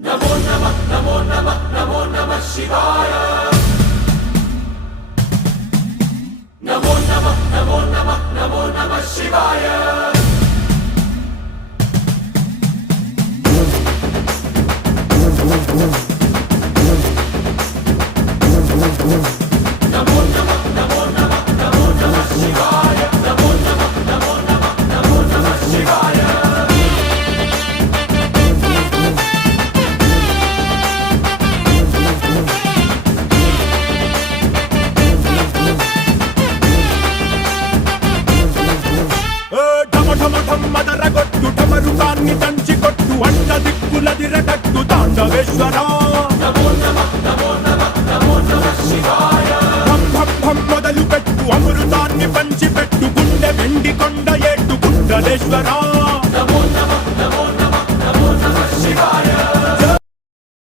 नमो नमः नमो नमः नमो नमः शिवाय। नमो नमः नमो नमः नमो नमः शिवाय। नमो नमः नमो नमः नमो नमः शिवाय। नमो नमः नमो नमः नमो नमः शिवाय। మదరగొట్టు ఢమరుకాన్ని దంచి కొట్టు అంట దిక్కులదిరగట్టు తాండవేశ్వర నమో నమః నమో నమః నమో నమః శివాయ। భం భం భం మొదలు పెట్టు అమృతాన్ని పంచి పెట్టు గుండె వెండి కొండ ఏట్టు గుండలేశ్వర